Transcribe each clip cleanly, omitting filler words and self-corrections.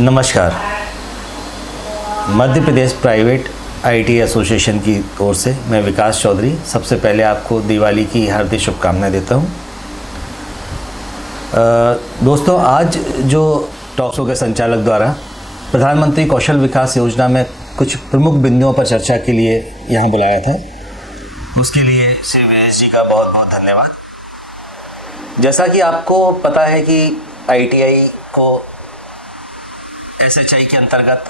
नमस्कार। Madhya Pradesh private IT association की ओर से मैं विकास चौधरी सबसे पहले आपको दिवाली की हार्दिक शुभकामनाएं देता हूं। दोस्तों, आज जो टॉक शो के संचालक द्वारा प्रधानमंत्री कौशल विकास योजना में कुछ प्रमुख बिंदुओं पर चर्चा के लिए यहाँ बुलाया था, उसके लिए श्री वीरेश जी का बहुत बहुत धन्यवाद। जैसा कि आपको पता है कि आईटीआई को एसएचआई के अंतर्गत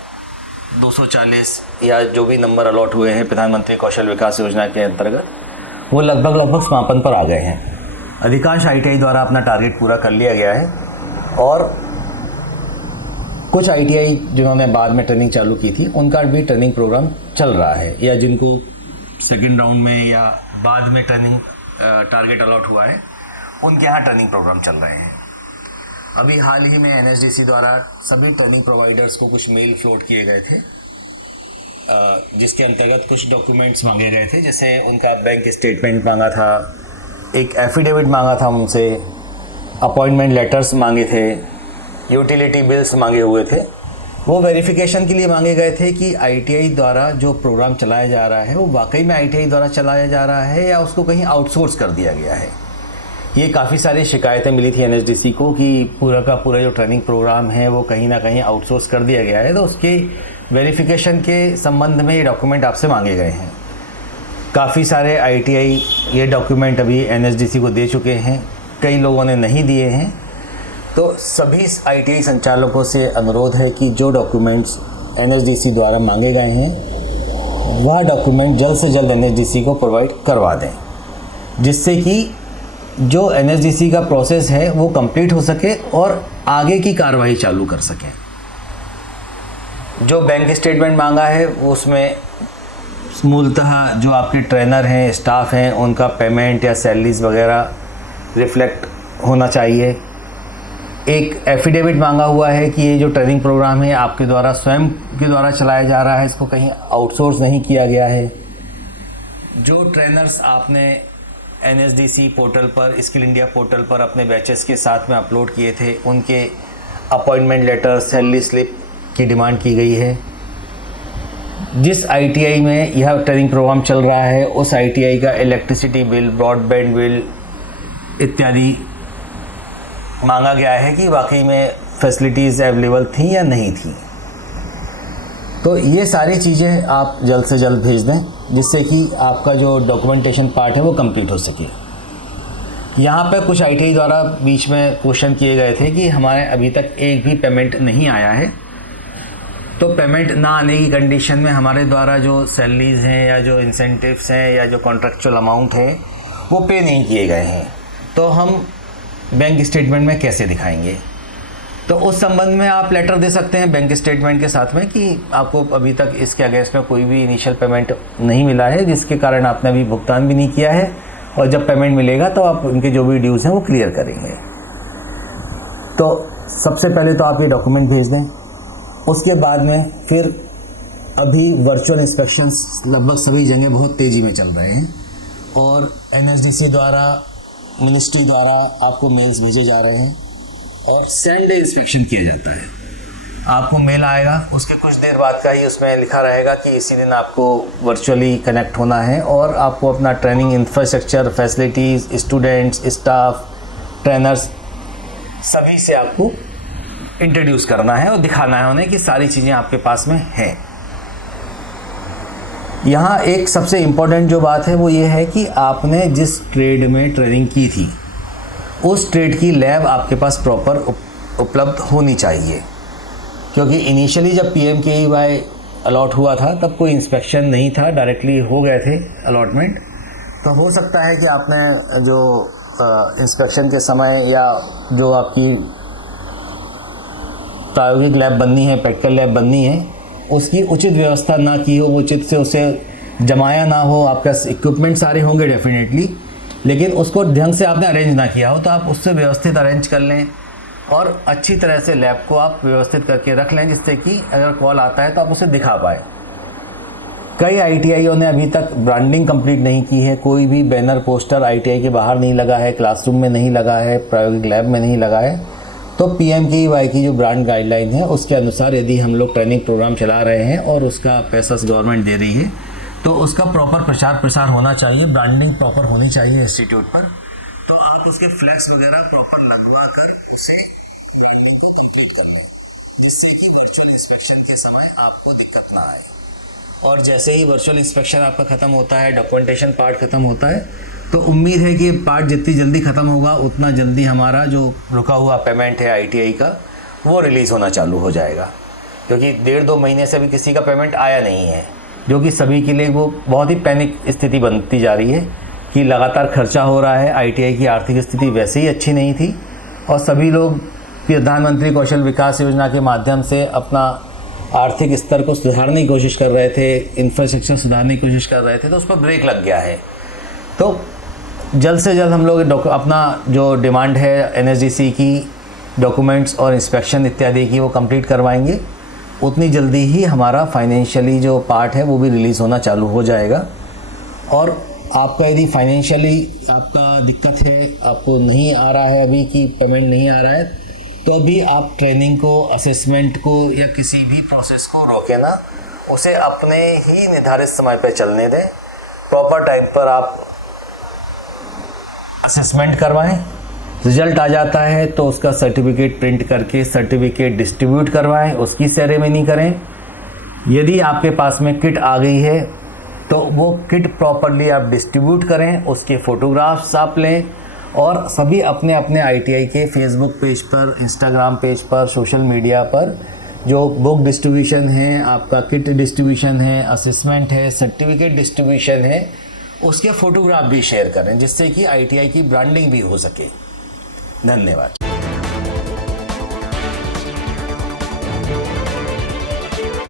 240 या जो भी नंबर अलॉट हुए हैं प्रधानमंत्री कौशल विकास योजना के अंतर्गत, वो लगभग समापन पर आ गए हैं। अधिकांश आईटीआई द्वारा अपना टारगेट पूरा कर लिया गया है और कुछ आईटीआई जिन्होंने बाद में ट्रेनिंग चालू की थी उनका भी ट्रेनिंग प्रोग्राम चल रहा है, या जिनको सेकेंड राउंड में या बाद में ट्रेनिंग टारगेट अलॉट हुआ है उनके यहाँ ट्रेनिंग प्रोग्राम चल रहे हैं। अभी हाल ही में एनएसडीसी द्वारा सभी ट्रेनिंग प्रोवाइडर्स को कुछ मेल फ्लोट किए गए थे, जिसके अंतर्गत कुछ डॉक्यूमेंट्स मांगे गए थे। जैसे उनका बैंक स्टेटमेंट मांगा था, एक एफिडेविट मांगा था उनसे, अपॉइंटमेंट लेटर्स मांगे थे, यूटिलिटी बिल्स मांगे हुए थे। वो वेरिफिकेशन के लिए मांगे गए थे कि आईटीआई द्वारा जो प्रोग्राम चलाया जा रहा है वो वाकई में आईटीआई द्वारा चलाया जा रहा है या उसको कहीं आउटसोर्स कर दिया गया है। ये काफ़ी सारी शिकायतें मिली थी एनएसडीसी को कि पूरा का पूरा जो ट्रेनिंग प्रोग्राम है वो कहीं ना कहीं आउटसोर्स कर दिया गया है, तो उसके वेरिफिकेशन के संबंध में ये डॉक्यूमेंट आपसे मांगे गए हैं। काफ़ी सारे आईटीआई ये डॉक्यूमेंट अभी एनएसडीसी को दे चुके हैं, कई लोगों ने नहीं दिए हैं। तो सभी आईटीआई संचालकों से अनुरोध है कि जो डॉक्यूमेंट्स एनएसडीसी द्वारा मांगे गए हैं वह डॉक्यूमेंट जल्द से जल्द एनएसडीसी को प्रोवाइड करवा दें, जिससे कि जो एनएसडीसी का प्रोसेस है वो कंप्लीट हो सके और आगे की कार्रवाई चालू कर सकें। जो बैंक स्टेटमेंट मांगा है उसमें मूलतः जो आपके ट्रेनर हैं, स्टाफ हैं, उनका पेमेंट या सैलरीज वगैरह रिफ्लेक्ट होना चाहिए। एक एफिडेविट मांगा हुआ है कि ये जो ट्रेनिंग प्रोग्राम है आपके द्वारा स्वयं के द्वारा चलाया जा रहा है, इसको कहीं आउटसोर्स नहीं किया गया है। जो ट्रेनर्स आपने एनएसडीसी पोर्टल पर, स्किल इंडिया पोर्टल पर अपने बैचेस के साथ में अपलोड किए थे, उनके अपॉइंटमेंट लेटर, सैलरी स्लिप की डिमांड की गई है। जिस आईटीआई में यह ट्रेनिंग प्रोग्राम चल रहा है उस आईटीआई का इलेक्ट्रिसिटी बिल, ब्रॉडबैंड बिल इत्यादि मांगा गया है कि वाकई में फैसिलिटीज़ अवेलेबल थी या नहीं थी। तो ये सारी चीज़ें आप जल्द से जल्द भेज दें, जिससे कि आपका जो डॉक्यूमेंटेशन पार्ट है वो कंप्लीट हो सके। यहाँ पर कुछ आईटीआई द्वारा बीच में क्वेश्चन किए गए थे कि हमारे अभी तक एक भी पेमेंट नहीं आया है, तो पेमेंट ना आने की कंडीशन में हमारे द्वारा जो सैलरीज हैं या जो इंसेंटिव्स हैं या जो कॉन्ट्रेक्चुअल अमाउंट है वो पे नहीं किए गए हैं, तो हम बैंक स्टेटमेंट में कैसे दिखाएंगे। तो उस संबंध में आप लेटर दे सकते हैं बैंक स्टेटमेंट के साथ में कि आपको अभी तक इसके अगेंस्ट में कोई भी इनिशियल पेमेंट नहीं मिला है, जिसके कारण आपने अभी भुगतान भी नहीं किया है, और जब पेमेंट मिलेगा तो आप उनके जो भी ड्यूज़ हैं वो क्लियर करेंगे। तो सबसे पहले तो आप ये डॉक्यूमेंट भेज दें। उसके बाद में फिर अभी वर्चुअल इंस्पेक्शंस लगभग सभी जगह बहुत तेज़ी में चल रहे हैं और एनएसडीसी द्वारा, मिनिस्ट्री द्वारा आपको मेल्स भेजे जा रहे हैं और सेंड डे इंस्पेक्शन किया जाता है। आपको मेल आएगा, उसके कुछ देर बाद का ही उसमें लिखा रहेगा कि इसी दिन आपको वर्चुअली कनेक्ट होना है और आपको अपना training infrastructure, facilities, students, staff, trainers सभी से आपको इंट्रोड्यूस करना है और दिखाना है उन्हें कि सारी चीज़ें आपके पास में हैं। यहाँ एक सबसे इम्पोर्टेंट जो बात है वो ये है कि आपने जिस ट्रेड में ट्रेनिंग की थी उस ट्रेड की लैब आपके पास प्रॉपर उपलब्ध होनी चाहिए, क्योंकि इनिशियली जब पीएमकेवीवाई अलॉट हुआ था तब कोई इंस्पेक्शन नहीं था, डायरेक्टली हो गए थे अलॉटमेंट। तो हो सकता है कि आपने जो इंस्पेक्शन के समय या जो आपकी प्रायोगिक लैब बननी है, प्रैक्टिकल लैब बननी है, उसकी उचित व्यवस्था ना की हो, उचित से उसे जमाया ना हो। आपका इक्विपमेंट सारे होंगे डेफिनेटली, लेकिन उसको ढंग से आपने अरेंज ना किया हो, तो आप उससे व्यवस्थित अरेंज कर लें और अच्छी तरह से लैब को आप व्यवस्थित करके रख लें, जिससे कि अगर कॉल आता है तो आप उसे दिखा पाए। कई आईटीआईओं ने अभी तक ब्रांडिंग कंप्लीट नहीं की है, कोई भी बैनर पोस्टर आईटीआई के बाहर नहीं लगा है, क्लासरूम में नहीं लगा है, प्रायोगिक लैब में नहीं लगा है। तो PMKVY की जो ब्रांड गाइडलाइन है उसके अनुसार यदि हम लोग ट्रेनिंग प्रोग्राम चला रहे हैं और उसका पैसा गवर्नमेंट दे रही है तो उसका प्रॉपर प्रचार प्रसार होना चाहिए, ब्रांडिंग प्रॉपर होनी चाहिए इंस्टीट्यूट पर। तो आप उसके फ्लैग्स वगैरह प्रॉपर लगवा कर उसे ब्रांडिंग को कंप्लीट कर लें, जिससे कि वर्चुअल इंस्पेक्शन के समय आपको दिक्कत ना आए। और जैसे ही वर्चुअल इंस्पेक्शन आपका ख़त्म होता है, डॉक्यूमेंटेशन पार्ट ख़त्म होता है, तो उम्मीद है कि पार्ट जितनी जल्दी ख़त्म होगा उतना जल्दी हमारा जो रुका हुआ पेमेंट है ITI का वो रिलीज़ होना चालू हो जाएगा, क्योंकि 1.5-2 महीने से भी किसी का पेमेंट आया नहीं है, जो कि सभी के लिए वो बहुत ही पैनिक स्थिति बनती जा रही है कि लगातार खर्चा हो रहा है। ITI की आर्थिक स्थिति वैसे ही अच्छी नहीं थी और सभी लोग प्रधानमंत्री कौशल विकास योजना के माध्यम से अपना आर्थिक स्तर को सुधारने की कोशिश कर रहे थे, इंफ्रास्ट्रक्चर सुधारने की कोशिश कर रहे थे, तो उस पर ब्रेक लग गया है। तो जल्द से जल्द हम लोग अपना जो डिमांड है NSDC की डॉक्यूमेंट्स और इंस्पेक्शन इत्यादि की वो कंप्लीट करवाएंगे, उतनी जल्दी ही हमारा फाइनेंशियली जो पार्ट है वो भी रिलीज़ होना चालू हो जाएगा। और आपका यदि फाइनेंशियली आपका दिक्कत है, आपको नहीं आ रहा है अभी कि पेमेंट नहीं आ रहा है, तो अभी आप ट्रेनिंग को, असेसमेंट को या किसी भी प्रोसेस को रोके ना, उसे अपने ही निर्धारित समय पर चलने दें। प्रॉपर टाइम पर आप असेसमेंट करवाएं, रिजल्ट आ जाता है तो उसका सर्टिफिकेट प्रिंट करके सर्टिफिकेट डिस्ट्रीब्यूट करवाएं, उसकी सेरेमनी करें। यदि आपके पास में किट आ गई है तो वो किट प्रॉपरली आप डिस्ट्रीब्यूट करें, उसके फ़ोटोग्राफ्स आप लें और सभी अपने अपने ITI के फेसबुक पेज पर, इंस्टाग्राम पेज पर, सोशल मीडिया पर जो बुक डिस्ट्रीब्यूशन है, आपका किट डिस्ट्रीब्यूशन है, असेसमेंट है, सर्टिफिकेट डिस्ट्रीब्यूशन है, उसके फ़ोटोग्राफ भी शेयर करें, जिससे कि ITI की ब्रांडिंग भी हो सके। धन्यवाद।